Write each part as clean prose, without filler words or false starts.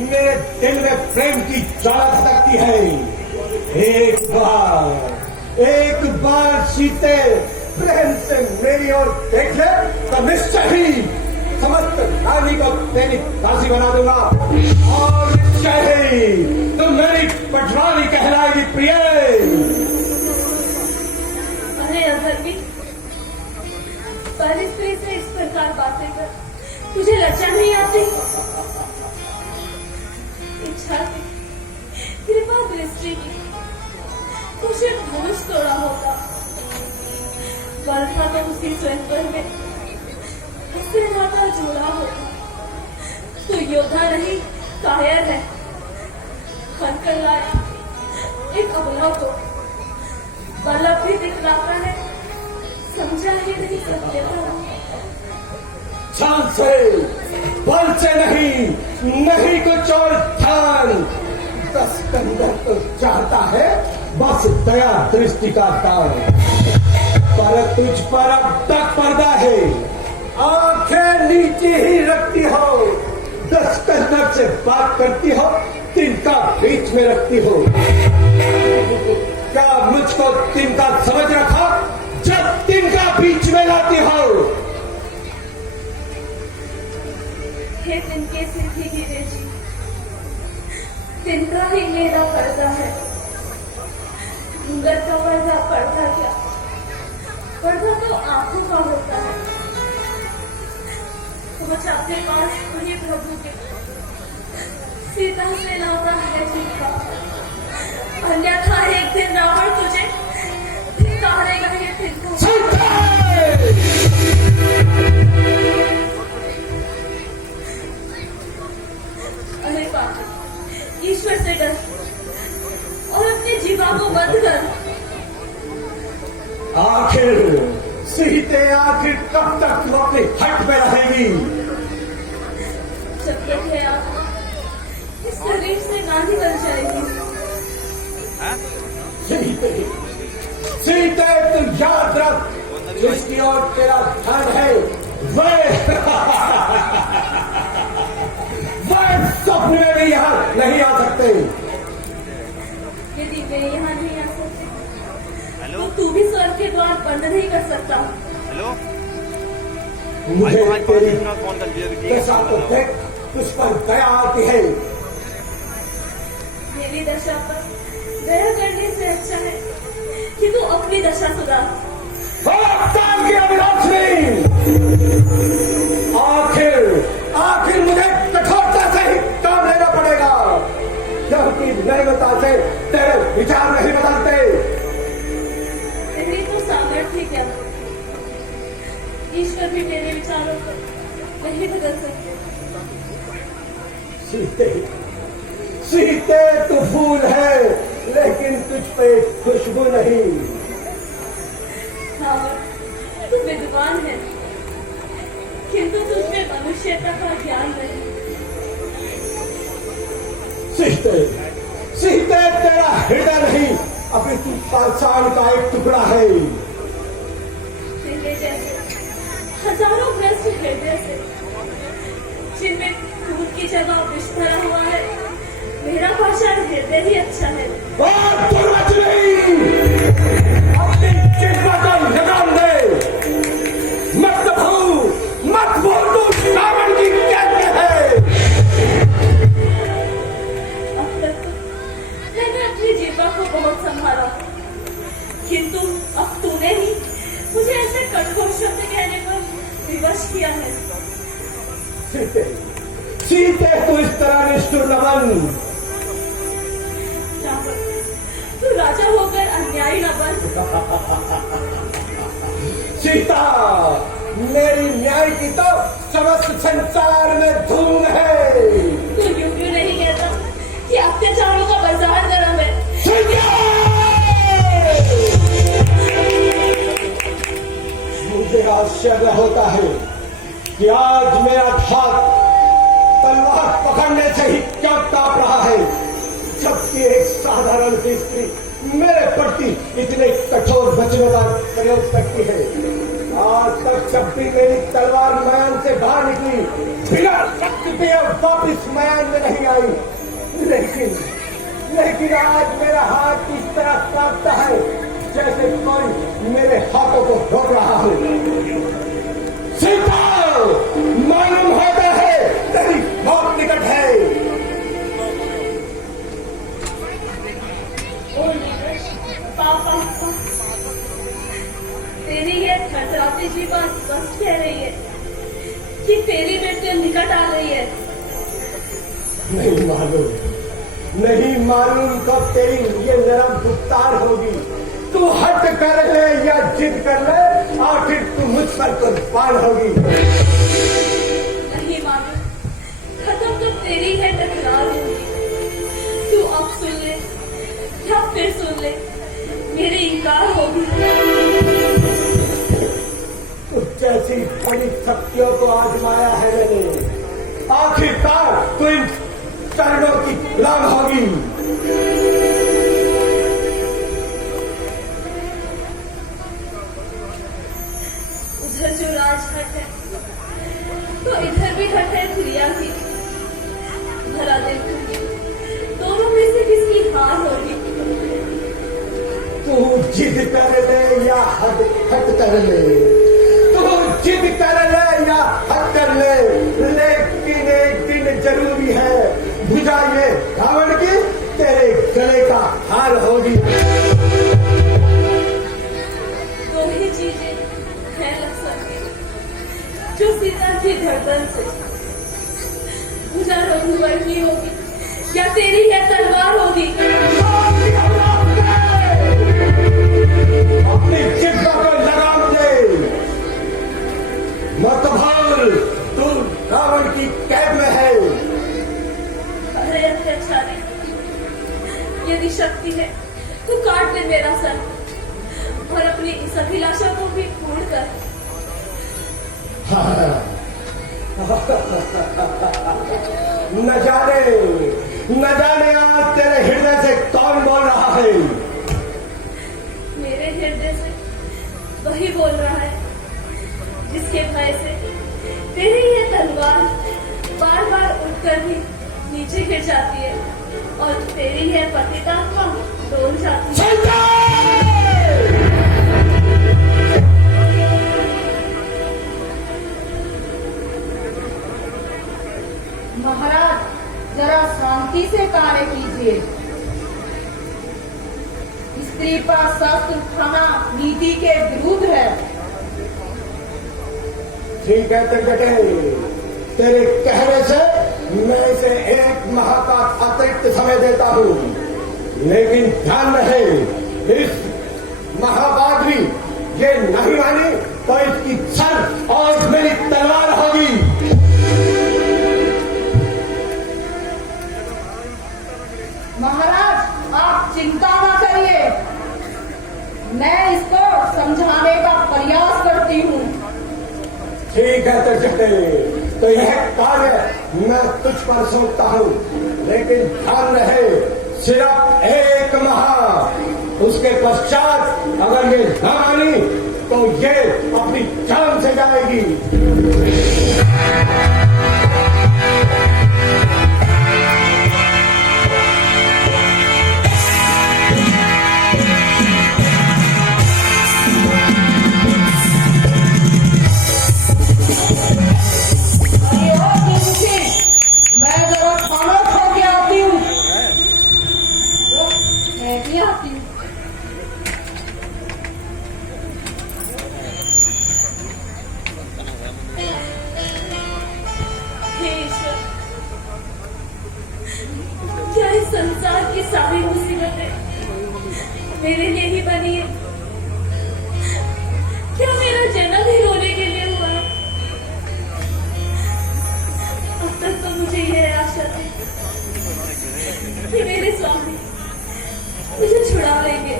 मेरे दिल में प्रेम की ज्वाला धधकती है। एक बार सीते प्रेम से मेरी ओर देख ले तो निश्चय ही समस्त रानी को तेरी दासी बना दूंगा और निश्चय ही तुम मेरी पटवारी कहलाएगी प्रिय। अरे अधर्मी, पहले स्त्री से इस प्रकार बातें कर, तुझे लज्जा नहीं आती? इच्छा थी कृपा दृष्टि की तो सिर्फ धनुष तोड़ा होता, बरखा तो उसी स्वयंवर में उससे नाता जोड़ा होता। तो योद्धा नहीं कायर है, बनकर लाया एक अबला को, बल्लभ भी दिखलाता है, समझा ही नहीं सकते। जान से बल से नहीं कुछ और ध्यान, दस कंधर तो चाहता है बस दया दृष्टि का दान। पर तुझ पर अब तक पर्दा है, आंखें नीचे ही रखती हो, दस कंधर से बात करती हो, तिनका बीच में रखती हो। क्या मुझको तिनका समझ रखा जब तिनका बीच में लाती हो? हे तिनके सिद्धि की रेजी, तिनका ही मेरा पर्दा है। डूंगर का पर्दा पर्दा क्या, पर्दा तो आंखों का होता है। तो चाहते पास उन्हीं प्रभु के सीता से नाता है जिनका, अन्यथा एक दिन रावण तुझे धिक्कारेगा ये तिनको। अरे बाप, ईश्वर से डर और अपने जीवा को बंद कर। आखिर सीते आखिर कब तक तू अपने हट में रहेगी? जब तक है आप इस शरीर से ना निकल जाएगी। सीते सीते तू याद रख, जिसकी ओर तेरा ध्यान है वह स्वप्न में भी यहाँ नहीं आ सकते। यदि वे यहाँ नहीं आ सकते तो तू भी स्वर्ग के द्वार बंद नहीं कर सकता। हेलो, मुझे तेरी फोन कर दिया। दशा तो देख, तुझ पर दया आती है। मेरी दशा पर दया करने से अच्छा है कि तू अपनी दशा सुधार। की अभिलाषी, आखिर मुझे कठोरता से ही काम लेना पड़ेगा, क्योंकि निर्मता से तेरे विचार नहीं बदलते। तेरी तो सामर्थ्य क्या, ईश्वर भी तेरे विचारों को नहीं बदल सकते। सीते तो फूल है लेकिन तुझ पे खुशबू नहीं। तू विद्वान है किंतु तुझमें मनुष्यता का ज्ञान नहीं। सीते तेरा हृदय नहीं, अभी तू पाषाण का एक टुकड़ा है। तेरे जैसे हजारों भ्रष्ट हृदय से, जिनमें दूध की जगह विष भरा हुआ है, मेरा पाषाण हृदय ही अच्छा है। अपनी जिह्वा को लगाम दे, मत भूल तू रावण की कैद में है। अब तक तो मैंने अपनी जिह्वा को बहुत संभाला, किंतु अब तूने ही मुझे ऐसे कठोर शब्द कहने पर विवश किया है। सीते तू इस तरह निष्ठुर न बन। तू राजा होकर अन्यायी न बन। सीता, मेरी न्याय की तो समस्त संसार में धूम है। तू यूं क्यों नहीं कहता कि अत्याचारों का बाजार गर्म है? मुझे आश्चर्य होता है कि आज मेरा हाथ तलवार पकड़ने से ही क्यों कांप रहा है, जबकि एक साधारण सी स्त्री मेरे प्रति इतने कठोर वचनों का प्रयोग करती है। आज तक जब भी मेरी तलवार मैदान से बाहर निकली बिना रक्त पे वापिस मैदान में नहीं आई, लेकिन आज मेरा हाथ इस तरह कांपता है जैसे कोई मेरे हाथों को ढोक रहा हो। सीता, मालूम होता है तेरी मौत निकट है। पापा, तेरी ये थरथराती जी बात स्पष्ट कह रही है कि तेरी मृत्यु निकट आ रही है। नहीं मालूम कब तेरी ये नरम गुप्तार होगी। तू हट कर ले या जिद कर ले, आखिर तू मुझ पर कुर्बान होगी। नहीं मालूम, खत्म तो तेरी है टकरार होगी। तू अब सुन ले या फिर सुन ले, मेरी इनकार होगी। तू जैसी बड़ी शक्तियों को आजमाया है मैंने, आखिरकार तू इन चरणों की गुलाम होगी। उधर जो राजघाट है तो इधर भी घट है क्रिया की। भला देखूंगी दोनों में से किसकी हार होगी। तू जिद कर ले या हट कर ले, तू जिद कर ले या हट कर ले, लेकिन एक दिन जरूरी है भुजा ये रावण की तेरे गले का हार होगी। दो ही चीजें हैं लक्षण की जो सीता की धड़कन से भुजा रघुवर की होगी या तेरी है तलवार होगी। अपनी जिद्द को लगाम दे, मत भाग, तू रावण की कैद में है। अरे अत्याचारी, यदि शक्ति है तो काट ले मेरा सर और अपनी इस अभिलाषा को भी पूर्ण कर। न जाने आज तेरे हृदय से कौन बोल रहा है। मेरे हृदय से वही बोल रहा है जिसके भय से तेरी ये तलवार बार बार उठकर भी नीचे गिर जाती है और तेरी है पतितात्मा डोल जाती है। महाराज, जरा शांति से कार्य कीजिए। स्त्री पर शस्त्र उठाना नीति के विरुद्ध है। ठीक है त्रिजटे, तेरे कहने से मैं इसे 1 माह का अतिरिक्त समय देता हूँ, लेकिन ध्यान रहे इस महाबाद भी ये नहीं मानी तो इसकी सर और मेरी तलवार होगी। महाराज, आप चिंता न करिए, मैं इसको समझाने का प्रयास करती हूँ। ठीक है त्रिजटे, तो यह कार्य मैं तुझ पर सौंपता हूँ, लेकिन ध्यान रहे सिर्फ 1 माह, उसके पश्चात अगर ये न मानी तो ये अपनी जान से जाएगी। मैं जरा खाना खा के आती हूँ। मैं भी आती हूँ। हे ईश्वर, क्या इस संसार की सारी मुसीबतें मेरे लिए ही बनी है? क्या मेरा जन्म ही रोने के लिए हुआ? अब तक तो मुझे यह आशा थी कि मेरे स्वामी मुझे छुड़ा लेंगे,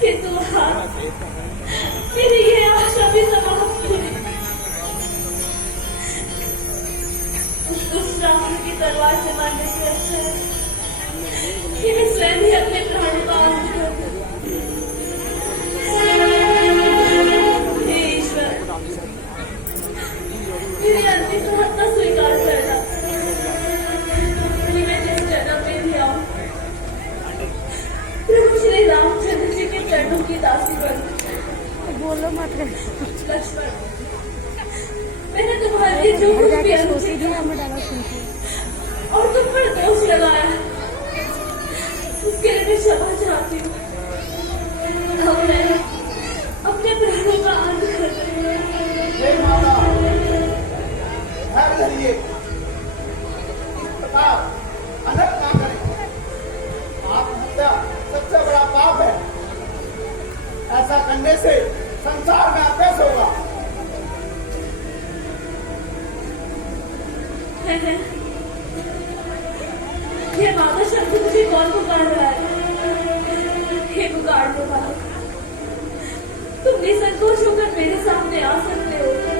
किंतु हाँ, मेरी ये आशा भी समाप्त हुई। उस दुष्ट रावण की तलवार से मारने से अच्छा है कि मैं स्वयं ही अपने प्राण को आहुति कर दूं। और तुम पर दोष लगाया है, उसके लिए मैं क्षमा चाहती हूँ। अब मैं अपने प्राणों का अंत कर रही हूँ। हे माता, धैर्य धरिए, इस प्रकार अनर्थ ना करें। आत्महत्या सबसे बड़ा पाप है। ऐसा करने से संसार में अभ्यास होगा। ये माता शब्द मुझे कौन पुकार रहा है? हे पुकारने वाले, तुम निसंकोच होकर मेरे सामने आ सकते हो।